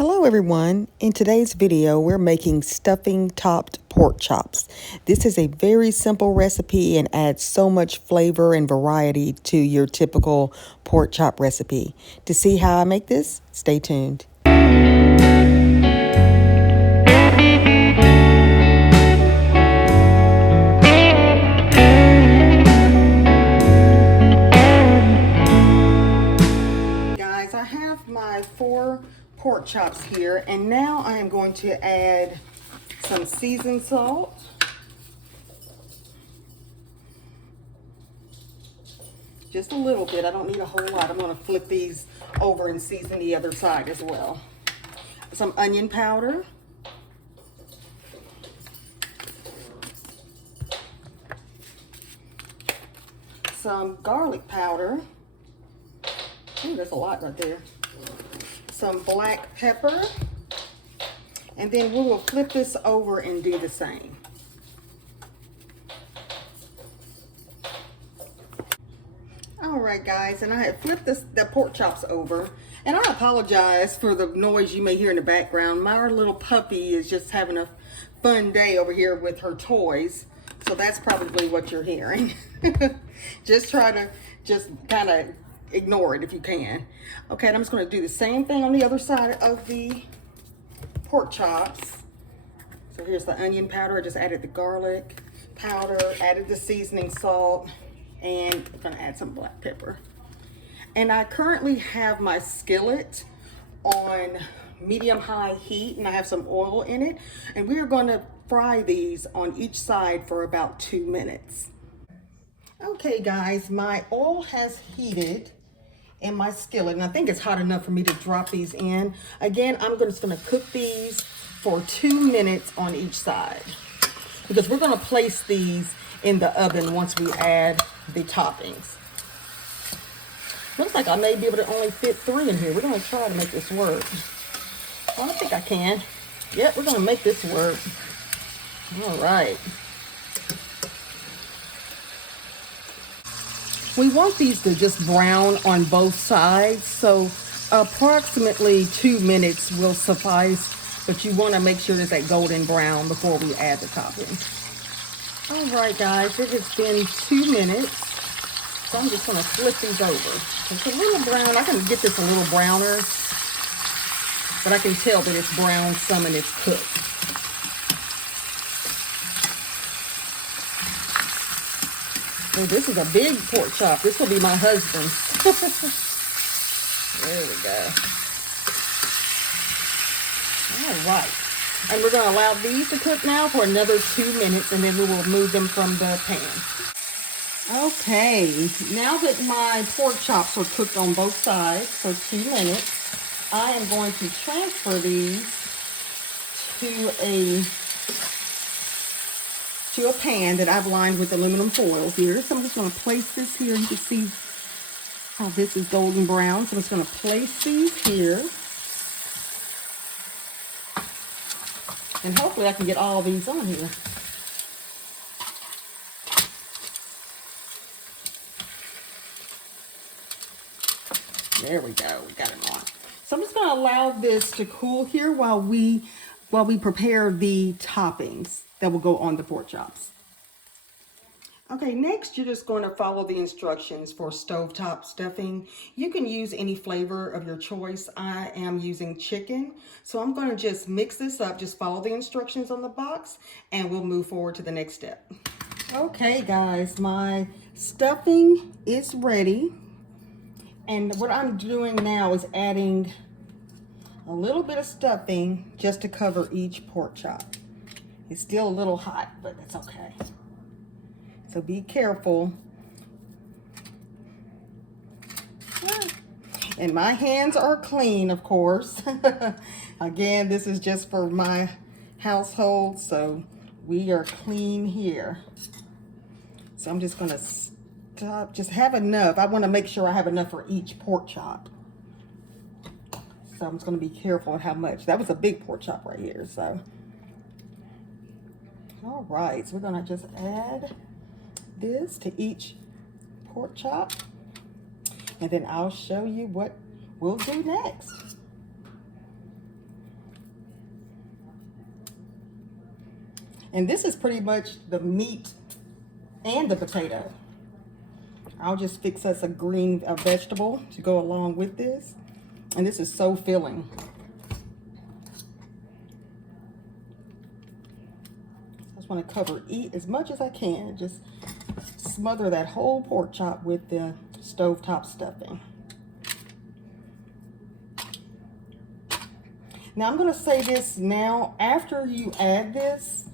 Hello everyone. In today's video, we're making stuffing topped pork chops. This is a very simple recipe and adds so much flavor and variety to your typical pork chop recipe. To see how I make this, stay tuned. Guys, I have my 4 pork chops here, and now I am going to add some seasoned salt, just a little bit. I don't need a whole lot. I'm going to flip these over and season the other side as well. Some onion powder, some garlic powder. Ooh, there's a lot right there. Some black pepper, and then we will flip this over and do the same. All right, guys, and I have flipped the pork chops over, and I apologize for the noise you may hear in the background. My little puppy is just having a fun day over here with her toys, so that's probably what you're hearing. Just try to kind of ignore it if you can. Okay, and I'm just going to do the same thing on the other side of the pork chops. So here's the onion powder. I just added the garlic powder, added the seasoning salt, and I'm going to add some black pepper. And I currently have my skillet on medium-high heat, and I have some oil in it. And we are going to fry these on each side for about 2 minutes. Okay, guys, my oil has heated in my skillet, and I think it's hot enough for me to drop these in. Again, I'm just going to cook these for 2 minutes on each side, because we're going to place these in the oven once we add the toppings. Looks like I may be able to only fit 3 in here. We're going to try to make this work. Well, I think I can. Yep, we're going to make this work. All right. We want these to just brown on both sides, so approximately 2 minutes will suffice, but you want to make sure there's that golden brown before we add the topping. All right, guys, it has been 2 minutes, so I'm just going to flip these over. It's a little brown. I can get this a little browner, but I can tell that it's brown some and it's cooked. Oh, this is a big pork chop. This will be my husband's. There we go. All right. And we're going to allow these to cook now for another 2 minutes, and then we will remove them from the pan. Okay. Now that my pork chops are cooked on both sides for 2 minutes, I am going to transfer these to a pan that I've lined with aluminum foil here. So I'm just going to place this here. You can see how this is golden brown. So I'm just going to place these here. And hopefully I can get all these on here. There we go. We got it on. So I'm just going to allow this to cool here while we prepare the toppings that will go on the pork chops. Okay, next you're just going to follow the instructions for stovetop stuffing. You can use any flavor of your choice. I am using chicken, so I'm going to just mix this up. Just follow the instructions on the box, and we'll move forward to the next step. Okay, guys, my stuffing is ready, and what I'm doing now is adding a little bit of stuffing just to cover each pork chop. It's still a little hot, but it's okay. So be careful. And my hands are clean, of course. Again, this is just for my household, so we are clean here. So I'm just gonna stop, just have enough. I wanna make sure I have enough for each pork chop. So I'm just gonna be careful at how much. That was a big pork chop right here, so. All right, so we're gonna just add this to each pork chop, and then I'll show you what we'll do next. And this is pretty much the meat and the potato. I'll just fix us a green vegetable to go along with this. And this is so filling. I just want to eat as much as I can. Just smother that whole pork chop with the stovetop stuffing. Now I'm going to say this now, after you add this,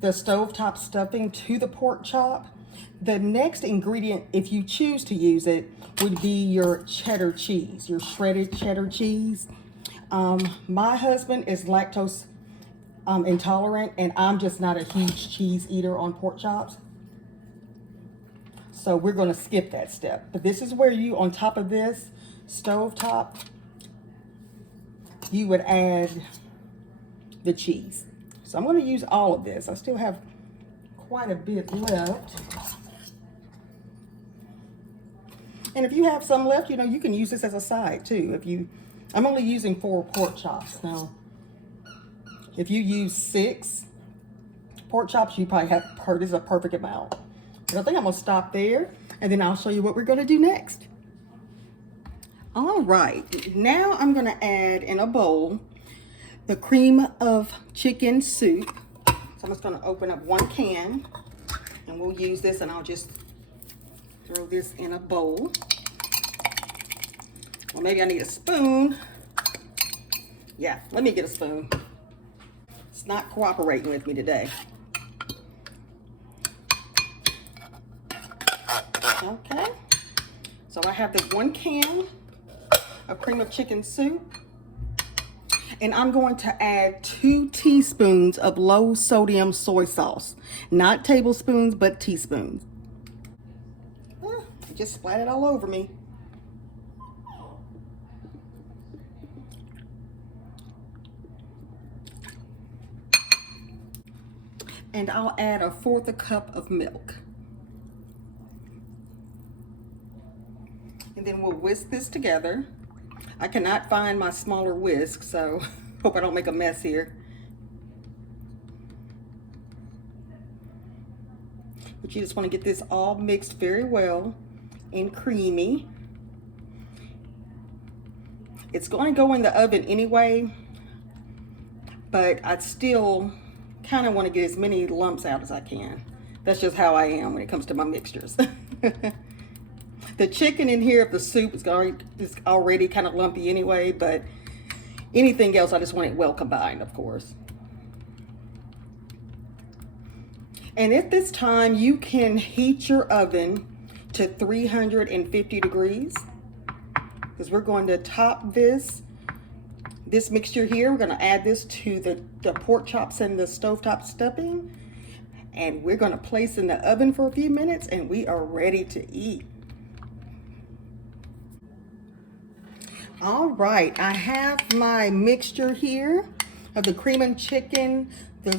the stovetop stuffing to the pork chop, the next ingredient, if you choose to use it, would be your cheddar cheese, your shredded cheddar cheese. My husband is lactose intolerant, and I'm just not a huge cheese eater on pork chops. So we're going to skip that step. But this is where you, on top of this stovetop, you would add the cheese. So I'm going to use all of this. I still have quite a bit left. And if you have some left, you know, you can use this as a side too. I'm only using 4 pork chops. Now, if you use 6 pork chops, you probably have this is a perfect amount. But I think I'm gonna stop there, and then I'll show you what we're gonna do next. All right, now I'm gonna add in a bowl the cream of chicken soup. So I'm just gonna open up 1 can, and we'll use this, and I'll just throw this in a bowl. Or maybe I need a spoon. Yeah, let me get a spoon. It's not cooperating with me today. Okay, so I have the 1 can of cream of chicken soup, and I'm going to add 2 teaspoons of low sodium soy sauce. Not tablespoons, but teaspoons. It just splattered all over me. And I'll add 1/4 cup of milk. And then we'll whisk this together. I cannot find my smaller whisk, so hope I don't make a mess here. But you just want to get this all mixed very well and creamy. It's going to go in the oven anyway, but I still kind of want to get as many lumps out as I can. That's just how I am when it comes to my mixtures. The chicken in here, if the soup is already kind of lumpy anyway, but anything else, I just want it well combined, of course. And at this time, you can heat your oven to 350 degrees, because we're going to top this mixture here. We're going to add this to the pork chops and the stovetop stuffing, and we're going to place in the oven for a few minutes, and we are ready to eat. All right, I have my mixture here of the cream and chicken, the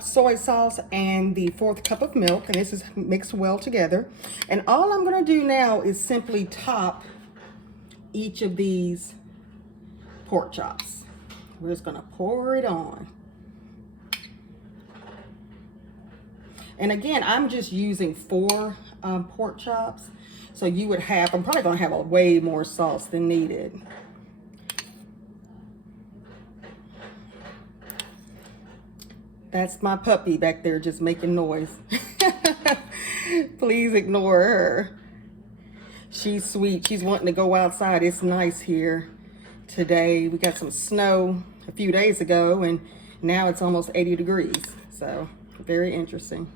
soy sauce, and the 1/4 cup of milk, and this is mixed well together. And all I'm going to do now is simply top each of these pork chops. We're just going to pour it on. And again, I'm just using 4 pork chops. So you would have, I'm probably going to have a way more sauce than needed. That's my puppy back there just making noise. Please ignore her. She's sweet. She's wanting to go outside. It's nice here today. We got some snow a few days ago, and now it's almost 80 degrees. So very interesting.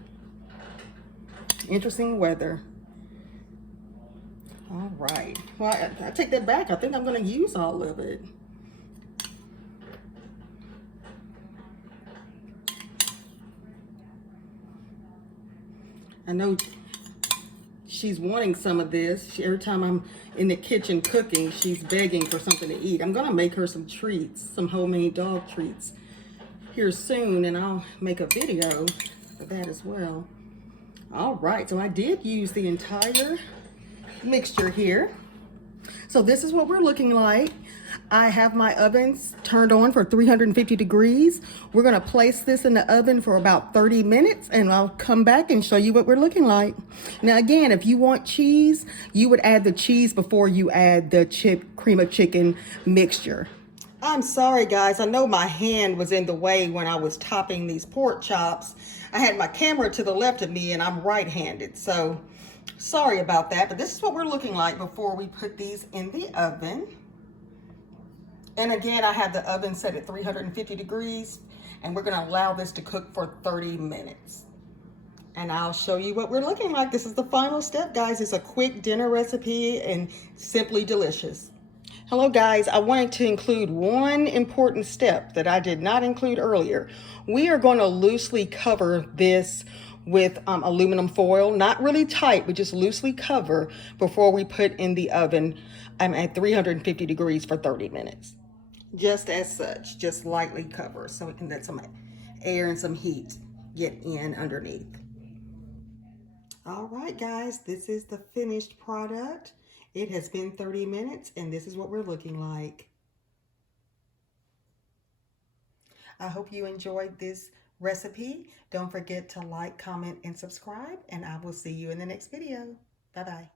Interesting weather. All right. Well, I take that back. I think I'm going to use all of it. I know she's wanting some of this. Every time I'm in the kitchen cooking, she's begging for something to eat. I'm going to make her some treats, some homemade dog treats here soon, and I'll make a video for that as well. All right. So I did use the entire mixture here. So this is what we're looking like. I have my ovens turned on for 350 degrees. We're gonna place this in the oven for about 30 minutes and I'll come back and show you what we're looking like. Now again, if you want cheese, you would add the cheese before you add the cream of chicken mixture. I'm sorry guys, I know my hand was in the way when I was topping these pork chops. I had my camera to the left of me and I'm right-handed, so sorry about that, but this is what we're looking like before we put these in the oven. And again, I have the oven set at 350 degrees and we're gonna allow this to cook for 30 minutes. And I'll show you what we're looking like. This is the final step, guys. It's a quick dinner recipe and simply delicious. Hello guys, I wanted to include one important step that I did not include earlier. We are going to loosely cover this with aluminum foil, not really tight, but just loosely cover before we put in the oven at 350 degrees for 30 minutes. Just as such, just lightly cover so we can let some air and some heat get in underneath. All right, guys, this is the finished product. It has been 30 minutes and this is what we're looking like. I hope you enjoyed this recipe. Don't forget to like, comment, and subscribe, and I will see you in the next video. Bye-bye.